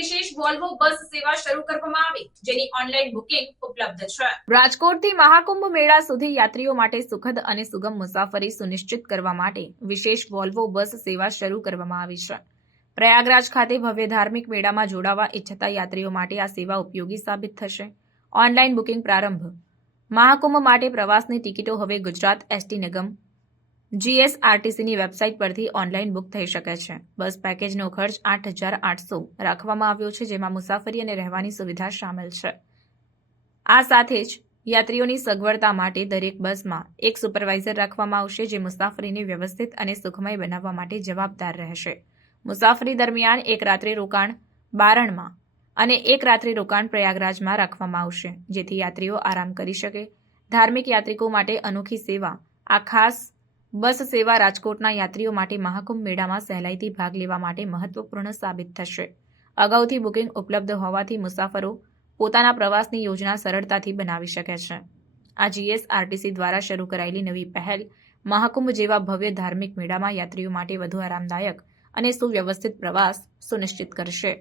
વિશેષ વોલ્વો બસ સેવા શરૂ કરવામાં આવી, જેની ઓનલાઈન બુકિંગ ઉપલબ્ધ છે। રાજકોટથી મહાકુંભ મેળા સુધી યાત્રીઓ માટે સુખદ અને સુગમ મુસાફરી સુનિશ્ચિત કરવા માટે વિશેષ વોલ્વો બસ સેવા શરૂ કરવામાં આવી છે। પ્રયાગરાજ ખાતે ભવ્ય ધાર્મિક મેળામાં જોડાવા ઈચ્છતા યાત્રીઓ માટે આ સેવા ઉપયોગી સાબિત થશે। ઓનલાઈન બુકિંગ પ્રારંભ। મહાકુંભ માટે પ્રવાસની ટિકિટો હવે ગુજરાત એસટી નિગમ જીએસઆરટીસીની વેબસાઇટ પરથી ઓનલાઈન બુક થઈ શકે છે। બસ પેકેજનો ખર્ચ 8,800 રાખવામાં આવ્યો છે, જેમાં મુસાફરી અને રહેવાની સુવિધા શામેલ છે। આ સાથે જ યાત્રીઓની સગવડતા માટે દરેક બસમાં એક સુપરવાઇઝર રાખવામાં આવશે, જે મુસાફરીને વ્યવસ્થિત અને સુખમય બનાવવા માટે જવાબદાર રહેશે। મુસાફરી દરમિયાન એક રાત્રિ રોકાણ બારણમાં અને એક રાત્રિ રોકાણ પ્રયાગરાજમાં રાખવામાં આવશે, જેથી યાત્રીઓ આરામ કરી શકે। ધાર્મિક યાત્રિકો માટે અનોખી સેવા। આ ખાસ બસ સેવા રાજકોટના યાત્રીઓ માટે મહાકુંભ મેળામાં સહેલાઈથી ભાગ લેવા માટે મહત્વપૂર્ણ સાબિત થશે। અગાઉથી બુકિંગ ઉપલબ્ધ હોવાથી મુસાફરો પોતાના પ્રવાસની યોજના સરળતાથી બનાવી શકે છે। આ જીએસઆરટીસી દ્વારા શરૂ કરાયેલી નવી પહેલ મહાકુંભ જેવા ભવ્ય ધાર્મિક મેળામાં યાત્રીઓ માટે વધુ આરામદાયક અને સુવ્યવસ્થિત પ્રવાસ સુનિશ્ચિત કરશે।